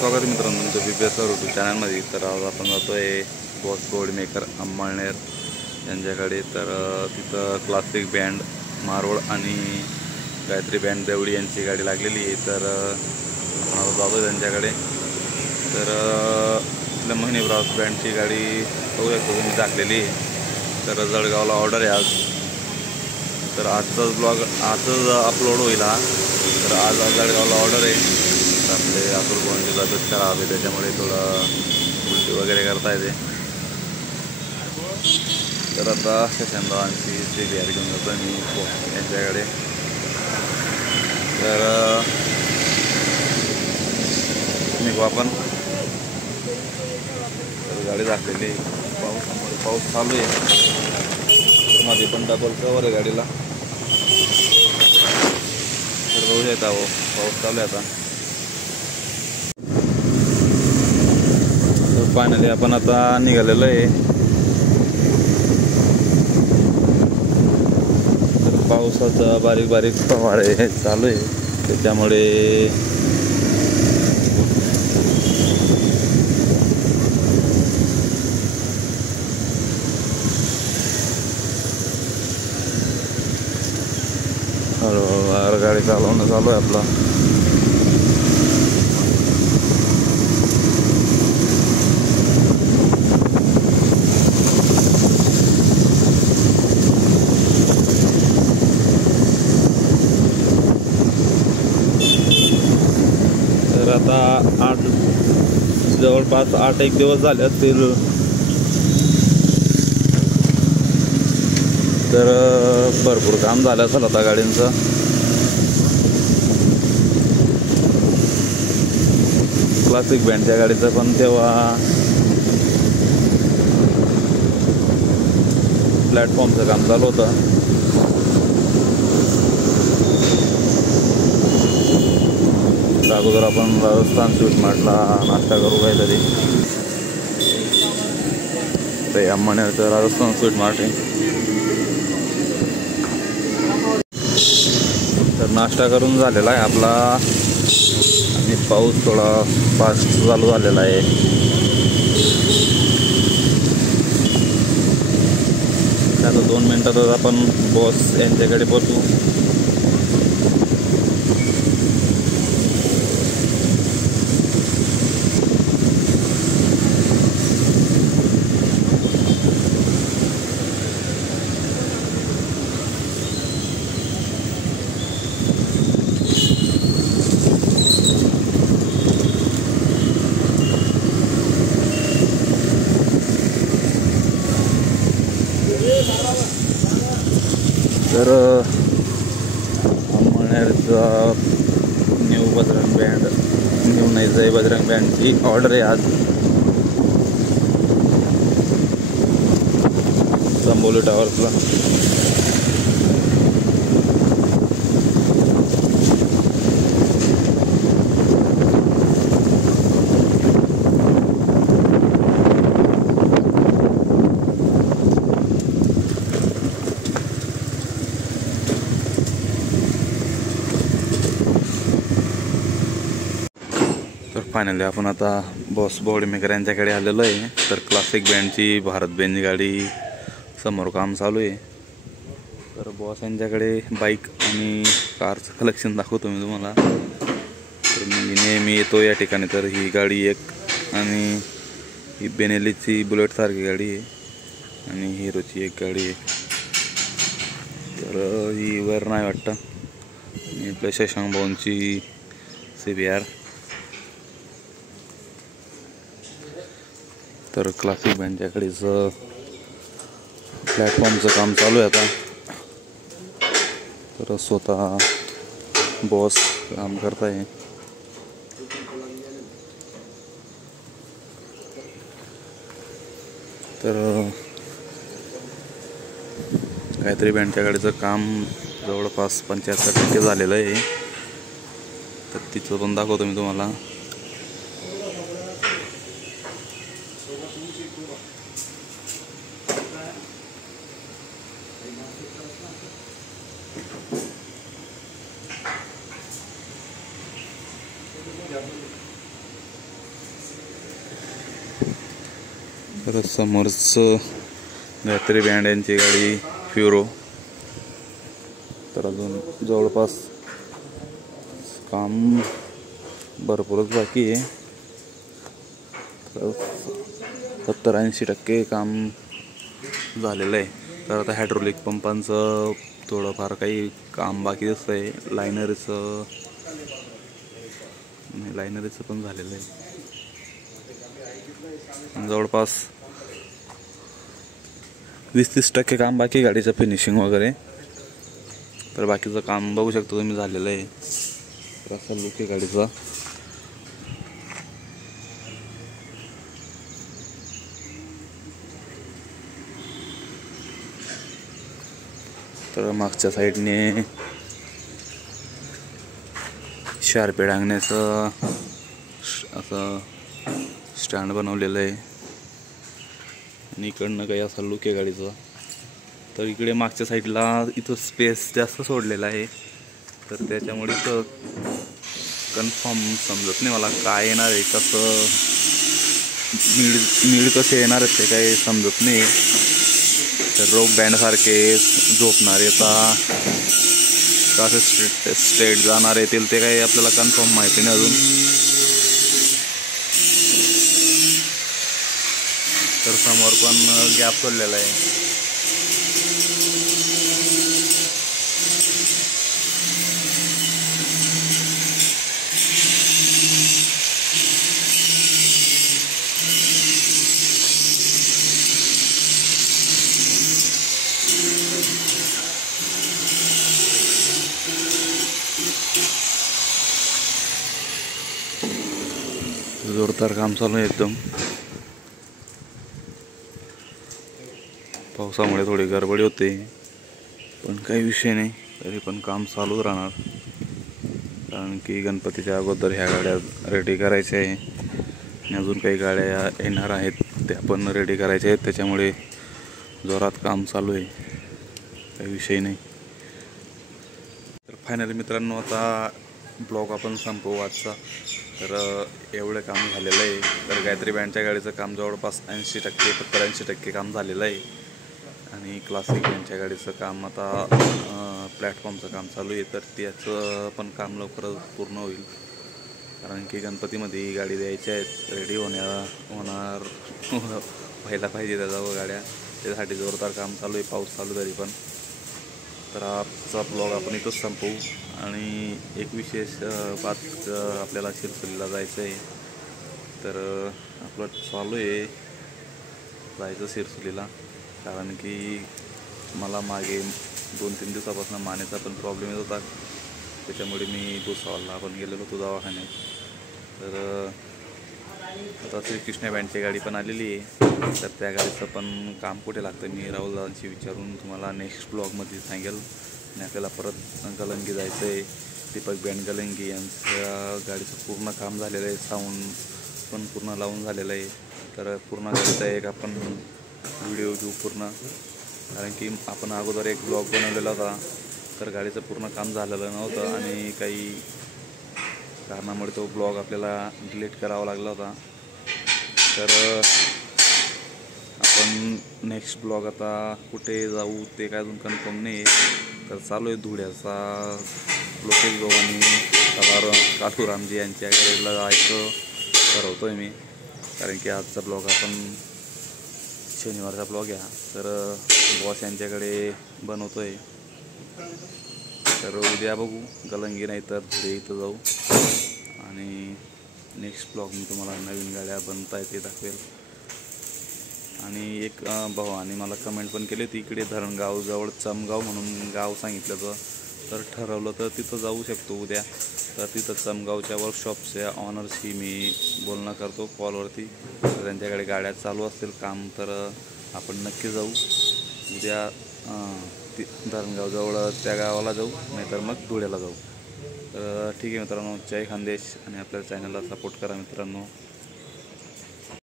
स्वागत आहे मित्रांनो तुमचं BPS यूट्यूब चॅनलमध्ये। तर आज आपण जातोय बॉस बोर्ड मेकर अंमळनेर यांच्याकडे। तर तिथं क्लासिक बँड मारोळ आणि गायत्री बँड देवडी यांची गाडी लागलेली आहे। तर आपण जातोय त्यांच्याकडे। तर लमहिनी ब्रास बँडची गाडी बघू शकतो तुम्ही टाकलेली आहे। तर जळगावला ऑर्डर आहे आज। तर आजचाच ब्लॉग आजच अपलोड होईल हा। तर आज जळगावला ऑर्डर आहे। आपले अतुल भाऊंची तब्येत खराब आहे, त्याच्यामुळे थोडं उलटी वगैरे करता येते। तर आता शशांकांची CBR घेऊन जातो मी यांच्याकडे। तर निघू आपण। तर गाडी दाखवली, पाऊस चालू आहे। तर मध्ये पण डबल कवर आहे गाडीला। तर बघू शकता पाऊस चालू आहे आता। फायनली आपण आता निघालेलो आहे। तर पावसाचा बारीक बारीक फवारे चालू आहे, त्याच्यामुळे हळूहळू गाडी चालवणं चालू आहे आपला। आता जवळपास 8 दिवस झाले असतील। तर भरपूर काम झालं असेल आता गाडींचं। क्लासिक बँडच्या गाडीचं पण तेव्हा प्लॅटफॉर्मचं काम चालू होतं। अगोदर आपण राजस्थान स्वीट मार्टला नाश्ता करू काहीतरी। ते अंमळनेरचं राजस्थान स्वीट मार्ट आहे। तर नाश्ता करून झालेला आहे आपला, आणि पाऊस थोडा फास्ट चालू झालेला आहे। आता 2 मिनिटातच आपण बॉस यांच्याकडे पोहोचू। तर अंमळनेरचा न्यू बजरंग बँड, न्यू नाही जय बजरंग बँडची ऑर्डर आहे आज संबोली टावर्सला। तर फायनली आपण आता बॉस बोर्ड मेकर यांच्याकडे आलेलो आहे। तर क्लासिक बँडची भारत बेंज गाडी समोर काम चालू आहे। तर बॉस यांच्याकडे बाईक आणि कारचं कलेक्शन दाखवतो मी तुम्हाला। तर मी नेहमी येतो या ठिकाणी। तर ही गाडी एक, आणि ही बेनेलीची बुलेट सारखी गाडी आहे, आणि हिरोची एक गाडी आहे। तर ही वर नाही वाटतं, आणि आपल्या शशांक भाऊंची CBR। तर क्लासिक बँडच्या गाडीचं प्लॅटफॉर्मचं काम चालू आहे आता। तर स्वतः बॉस काम करत आहे। तर गायत्री बँडच्या गाडीचं काम जवळपास 75% झालेलं आहे। तर तिचं पण दाखवतो मी तुम्हाला। तर समोरच गायत्री बँड यांची गाडी फ्युरो. तर अजून जवळपास काम भरपूरच बाकी आहे. तर 70-80% काम झालेलं आहे. तर आता हायड्रोलिक पंपांचं थोडंफार काही काम बाकी दिसतं आहे. लायनरीचं पण झालेलं आहे. जवळपास 20-30% काम बाकी गाडीचं फिनिशिंग वगैरे. तर बाकीचं काम बघू शकतो तुम्ही झालेलं आहे. तर असा लुक आहे गाडीचा. तर मागच्या साईडने शार्पे टांगण्याचं असं स्टँड बनवलेलं आहे आणि इकडनं काही असा लुक आहे गाडीचा. तर इकडे मागच्या साईडला इथं स्पेस जास्त सोडलेला आहे. तर त्याच्यामुळे इथं कन्फर्म समजत नाही मला काय येणार आहे, कसं नीड कसे येणार आहेत ते काही समजत नाही. तर रोप बँडसारखे झोपणार येता का स्ट्रेट जाणार येतील ते काही आपल्याला कन्फर्म माहिती नाही अजून. तर समोर पण गॅप सोडलेला आहे. जोरदार काम चालू आहे एकदम. पावसामुळे थोडी गडबडी होते पण काही विषय नाही, तरी पण काम चालूच राहणार. कारण की गणपतीच्या अगोदर ह्या गाड्या रेडी करायच्या आहे आणि अजून काही गाड्या येणार आहेत त्या पण रेडी करायच्या आहेत. त्याच्यामुळे जोरात काम चालू आहे, काही विषय नाही. तर फायनली मित्रांनो आता ब्लॉग आपण संपवू आजचा. तर एवढं काम झालेलं आहे. तर गायत्री बँडच्या गाडीचं काम जवळपास 80%, 70-80% काम झालेलं आहे. आणि क्लासिक बँडच्या गाडीचं काम आता प्लॅटफॉर्मचं काम चालू आहे. तर त्याचं पण काम लवकरच पूर्ण होईल. कारण की गणपतीमध्ये ही गाडी द्यायची आहेत, रेडी होणार व्हायला पाहिजे त्याच्यावर गाड्या. त्यासाठी जोरदार काम चालू आहे, पाऊस चालू तरी पण. तर आजचा ब्लॉग आपण इथंच संपवू. आणि एक विशेष बात, आपल्याला शिरसोलीला जायचं आहे. तर आपलं चालू आहे जायचं शिरसोलीला. कारण की मला मागे 2-3 दिवसापासून मानेचा पण प्रॉब्लेम येत होता. त्याच्यामुळे मी भुसावळला पण गेलेलो होतो दवाखान्यात. तर आता श्रीकृष्ण बँडची गाडी पण आलेली आहे. तर त्या गाडीचं पण काम कुठे लागतं मी राहुलदादांशी विचारून तुम्हाला नेक्स्ट ब्लॉगमध्ये सांगेल. आणि आपल्याला परत गलंगी जायचं आहे. दीपक बँड गलंगी यांच्या गाडीचं पूर्ण काम झालेलं आहे. साऊंड पण पूर्ण लावून झालेलं आहे. तर पूर्ण गाडीचा एक आपण व्हिडिओ घेऊ पूर्ण. कारण की आपण अगोदर एक ब्लॉग बनवलेला होता. तर गाडीचं पूर्ण काम झालेलं नव्हतं आणि काही कारणामुळे तो ब्लॉग आपल्याला डिलीट करावा लागला होता. तर आपण नेक्स्ट ब्लॉग आता कुठे जाऊ ते काय अजून कन्फर्म नाही. तर चालू आहे धुळ्याचा लोकेश भाऊ आणि काठूरामजी यांच्या गाडीला जायचं ठरवतो आहे मी. कारण की आजचा ब्लॉग आपण शनिवारचा ब्लॉग आहे. तर बॉस यांच्याकडे बनवतो आहे. तर उद्या बघू गलंगी नाही तर धुळे इथं जाऊ. आणि नेक्स्ट ब्लॉग मी तुम्हाला नवीन गाड्या बनता येते दाखवेल. आणि एक भावाने मला कमेंट पण केली ती इकडे धरणगाव जवळ चमगाव म्हणून गाव सांगितलं होतं. तर ठरवलं तर तिथं जाऊ शकतो उद्या. तर तिथं चमगावच्या वर्कशॉपच्या ऑनरशी मी बोलणं करतो कॉलवरती. तर त्यांच्याकडे गाड्या चालू असतील काम तर आपण नक्की जाऊ उद्या. धरणगावजवळ त्या गावाला जाऊ, नाहीतर मग धुळ्याला जाऊ. तर ठीक आहे मित्रांनो, जय खानदेश आणि आपल्या चॅनलला सपोर्ट करा मित्रांनो.